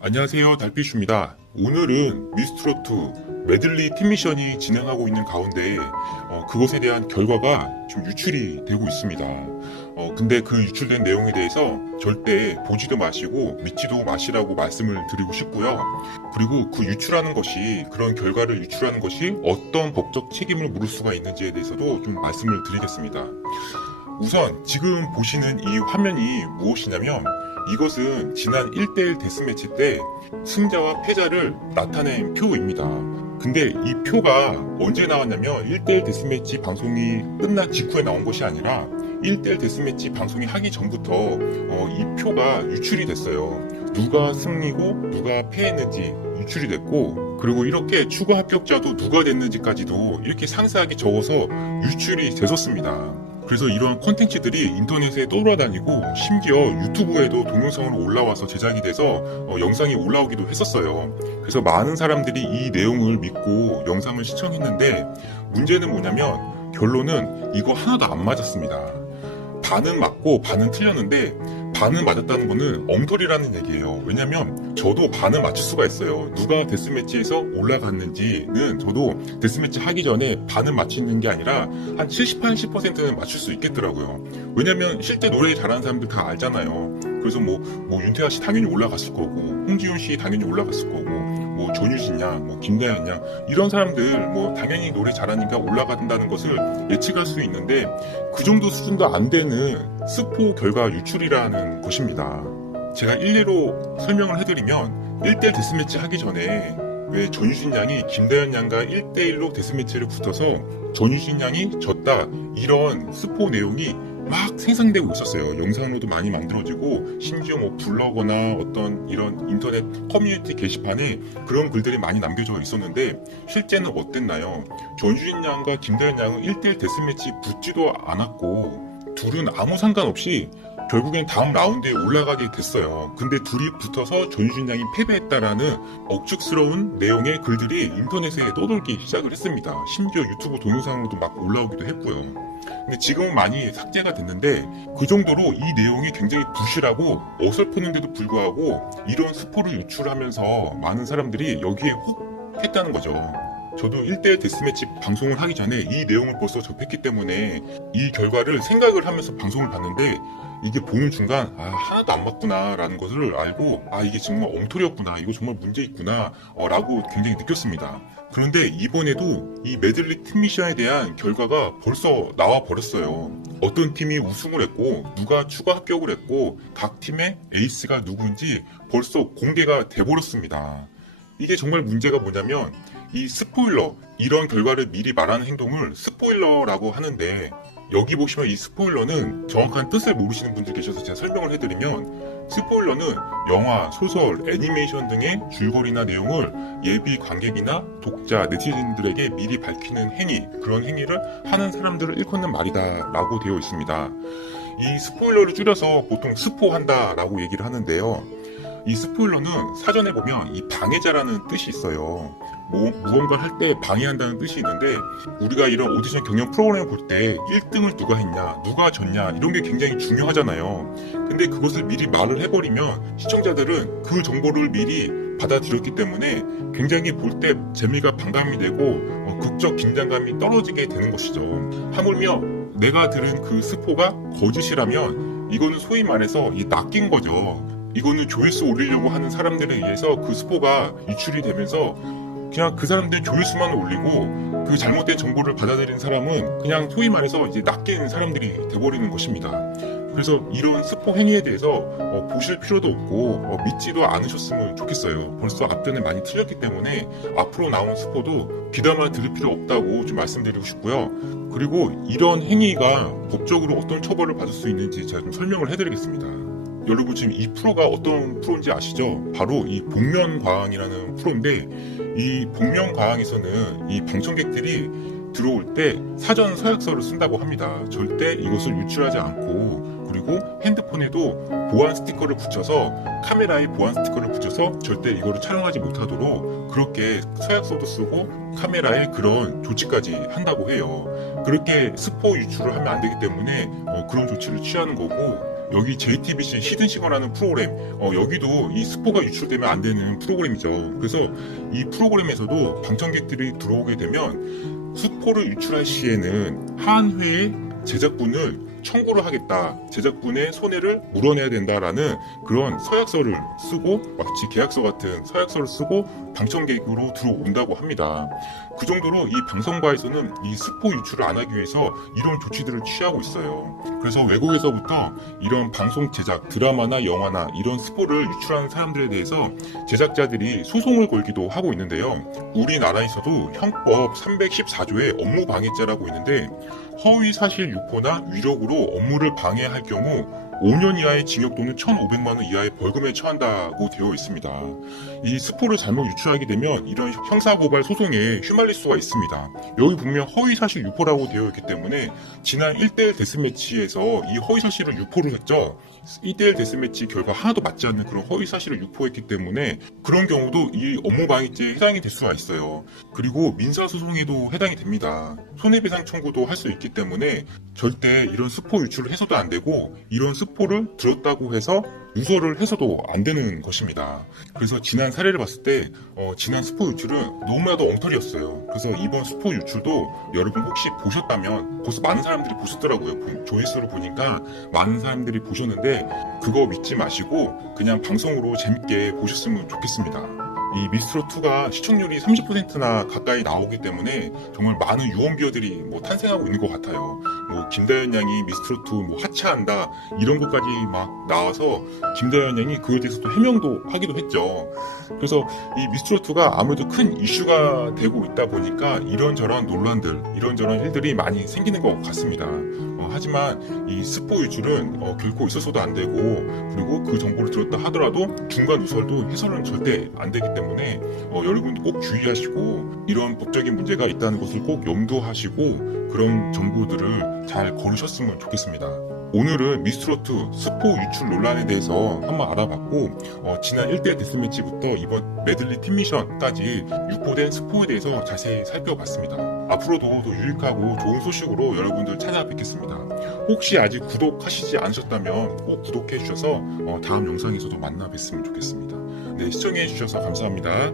안녕하세요, 달빛입니다. 오늘은 미스트롯2 메들리 팀 미션이 진행하고 있는 가운데 그것에 대한 결과가 좀 유출이 되고 있습니다. 근데 그 유출된 내용에 대해서 절대 보지도 마시고 믿지도 마시라고 말씀을 드리고 싶고요. 그리고 그 유출하는 것이, 그런 결과를 유출하는 것이 어떤 법적 책임을 물을 수가 있는지에 대해서도 좀 말씀을 드리겠습니다. 우선 지금 보시는 이 화면이 무엇이냐면, 이것은 지난 1대1 데스매치 때 승자와 패자를 나타낸 표입니다. 근데 이 표가 언제 나왔냐면 1대1 데스매치 방송이 끝난 직후에 나온 것이 아니라 1대1 데스매치 방송이 하기 전부터 이 표가 유출이 됐어요. 누가 승리고 누가 패했는지 유출이 됐고, 그리고 이렇게 추가 합격자도 누가 됐는지까지도 이렇게 상세하게 적어서 유출이 됐었습니다. 그래서 이러한 콘텐츠들이 인터넷에 떠돌아다니고 심지어 유튜브에도 동영상으로 올라와서 제작이 돼서 영상이 올라오기도 했었어요. 그래서 많은 사람들이 이 내용을 믿고 영상을 시청했는데, 문제는 뭐냐면 결론은 이거 하나도 안 맞았습니다. 반은 맞고 반은 틀렸는데, 반은 맞았다는 거는 엉터리라는 얘기예요. 왜냐면 저도 반은 맞출 수가 있어요. 누가 데스매치에서 올라갔는지는 저도 데스매치 하기 전에 반은 맞히는 게 아니라 한 70, 80%는 맞출 수 있겠더라고요. 왜냐면 실제 노래 잘하는 사람들 다 알잖아요. 그래서 뭐 윤태아 씨 당연히 올라갔을 거고, 홍지윤 씨 당연히 올라갔을 거고, 뭐 전유진 양, 뭐 김다현 양, 이런 사람들 뭐 당연히 노래 잘하니까 올라간다는 것을 예측할 수 있는데, 그 정도 수준도 안 되는 스포 결과 유출이라는 것입니다. 제가 일례로 설명을 해드리면, 1대1 데스매치 하기 전에 왜 전유진 양이 김다현 양과 1대1로 데스매치를 붙어서 전유진 양이 졌다, 이런 스포 내용이 막 생성되고 있었어요. 영상으로도 많이 만들어지고, 심지어 뭐 블로거나 어떤 이런 인터넷 커뮤니티 게시판에 그런 글들이 많이 남겨져 있었는데, 실제는 어땠나요? 전유진 양과 김다현 양은 1대1 데스매치 붙지도 않았고, 둘은 아무 상관없이 결국엔 다음 라운드에 올라가게 됐어요. 근데 둘이 붙어서 전유진 양이 패배했다라는 억측스러운 내용의 글들이 인터넷에 떠돌기 시작을 했습니다. 심지어 유튜브 동영상으로도 막 올라오기도 했고요. 근데 지금은 많이 삭제가 됐는데, 그 정도로 이 내용이 굉장히 부실하고 어설프는데도 불구하고 이런 스포를 유출하면서 많은 사람들이 여기에 혹 했다는 거죠. 저도 1대1 데스매치 방송을 하기 전에 이 내용을 벌써 접했기 때문에 이 결과를 생각을 하면서 방송을 봤는데, 이게 보는 순간 하나도 안 맞구나 라는 것을 알고, 이게 정말 엉터리였구나, 이거 정말 문제 있구나 라고 굉장히 느꼈습니다. 그런데 이번에도 이 메들리 팀 미션에 대한 결과가 벌써 나와 버렸어요. 어떤 팀이 우승을 했고, 누가 추가 합격을 했고, 각 팀의 에이스가 누구인지 벌써 공개가 돼버렸습니다. 이게 정말 문제가 뭐냐면, 이 스포일러, 이런 결과를 미리 말하는 행동을 스포일러라고 하는데, 여기 보시면 이 스포일러는 정확한 뜻을 모르시는 분들 계셔서 제가 설명을 해드리면, 스포일러는 영화, 소설, 애니메이션 등의 줄거리나 내용을 예비 관객이나 독자, 네티즌들에게 미리 밝히는 행위, 그런 행위를 하는 사람들을 일컫는 말이다 라고 되어 있습니다. 이 스포일러를 줄여서 보통 스포한다 라고 얘기를 하는데요, 이 스포일러는 사전에 보면 이 방해자라는 뜻이 있어요. 무언가 할 때 방해한다는 뜻이 있는데, 우리가 이런 오디션 경연 프로그램을 볼 때 1등을 누가 했냐, 누가 졌냐, 이런 게 굉장히 중요하잖아요. 근데 그것을 미리 말을 해버리면 시청자들은 그 정보를 미리 받아들였기 때문에 굉장히 볼 때 재미가 반감이 되고 극적 긴장감이 떨어지게 되는 것이죠. 하물며 내가 들은 그 스포가 거짓이라면 이거는 소위 말해서 낚인 거죠. 이거는 조회수 올리려고 하는 사람들에 의해서 그 스포가 유출이 되면서 그냥 그 사람들 조회수만 올리고, 그 잘못된 정보를 받아들인 사람은 그냥 소위 말해서 낚인 사람들이 돼버리는 것입니다. 그래서 이런 스포 행위에 대해서 보실 필요도 없고 믿지도 않으셨으면 좋겠어요. 벌써 앞전에 많이 틀렸기 때문에 앞으로 나오는 스포도 귀담아 들을 필요 없다고 좀 말씀드리고 싶고요. 그리고 이런 행위가 법적으로 어떤 처벌을 받을 수 있는지 제가 좀 설명을 해드리겠습니다. 여러분, 지금 이 프로가 어떤 프로인지 아시죠? 바로 이 복면가왕이라는 프로인데, 이 복면가왕에서는 이 방청객들이 들어올 때 사전 서약서를 쓴다고 합니다. 절대 이것을 유출하지 않고, 그리고 핸드폰에도 보안 스티커를 붙여서, 카메라에 보안 스티커를 붙여서 절대 이거를 촬영하지 못하도록 그렇게 서약서도 쓰고 카메라에 그런 조치까지 한다고 해요. 그렇게 스포 유출을 하면 안 되기 때문에 그런 조치를 취하는 거고, 여기 JTBC 히든싱어라는 프로그램, 여기도 이 스포가 유출되면 안 되는 프로그램이죠. 그래서 이 프로그램에서도 방청객들이 들어오게 되면 스포를 유출할 시에는 한 회의 제작분을 청구를 하겠다, 제작분의 손해를 물어내야 된다라는 그런 서약서를 쓰고, 마치 계약서 같은 서약서를 쓰고 방청객으로 들어온다고 합니다. 그 정도로 이 방송가에서는 이 스포 유출을 안 하기 위해서 이런 조치들을 취하고 있어요. 그래서 외국에서부터 이런 방송 제작, 드라마나 영화나 이런 스포를 유출하는 사람들에 대해서 제작자들이 소송을 걸기도 하고 있는데요. 우리나라에서도 형법 314조에 업무방해죄라고 있는데, 허위 사실 유포나 위력으로 업무를 방해할 경우 5년 이하의 징역 또는 1,500만 원 이하의 벌금에 처한다고 되어 있습니다. 이 스포를 잘못 유출하게 되면 이런 형사고발 소송에 휘말릴 수가 있습니다. 여기 보면 허위사실 유포라고 되어 있기 때문에 지난 1대1 데스매치에서 이 허위사실을 유포를 했죠. 1대1 데스매치 결과 하나도 맞지 않는 그런 허위사실을 유포했기 때문에 그런 경우도 이 업무방해죄에 해당이 될 수가 있어요. 그리고 민사소송에도 해당이 됩니다. 손해배상 청구도 할 수 있기 때문에 절대 이런 스포 유출을 해서도 안 되고, 이런 스포를 들었다고 해서 유서를 해서도 안 되는 것입니다. 그래서 지난 사례를 봤을 때 지난 스포 유출은 너무나도 엉터리였어요. 그래서 이번 스포 유출도 여러분 혹시 보셨다면, 벌써 많은 사람들이 보셨더라고요. 조회수를 보니까 많은 사람들이 보셨는데, 그거 믿지 마시고 그냥 방송으로 재밌게 보셨으면 좋겠습니다. 이 미스트롯2가 시청률이 30%나 가까이 나오기 때문에 정말 많은 유언비어들이 탄생하고 있는 것 같아요. 김다연 양이 미스트롯2 하차한다 이런 것까지 막 나와서 김다연 양이 그에 대해서 또 해명도 하기도 했죠. 그래서 이 미스트롯2가 아무래도 큰 이슈가 되고 있다 보니까 이런저런 논란들, 이런저런 일들이 많이 생기는 것 같습니다. 하지만 이 스포 유출은 결코 있어서도 안 되고, 그리고 그 정보를 들었다 하더라도 중간 누설도 해설은 절대 안 되기 때문에 여러분 꼭 주의하시고, 이런 법적인 문제가 있다는 것을 꼭 염두하시고 그런 정보들을 잘 거르셨으면 좋겠습니다. 오늘은 미스트롯2 스포 유출 논란에 대해서 한번 알아봤고, 지난 1대1 데스매치부터 이번 메들리 팀미션까지 유포된 스포에 대해서 자세히 살펴봤습니다. 앞으로도 더 유익하고 좋은 소식으로 여러분들 찾아뵙겠습니다. 혹시 아직 구독하시지 않으셨다면 꼭 구독해 주셔서 다음 영상에서도 만나 뵀으면 좋겠습니다. 네, 시청해 주셔서 감사합니다.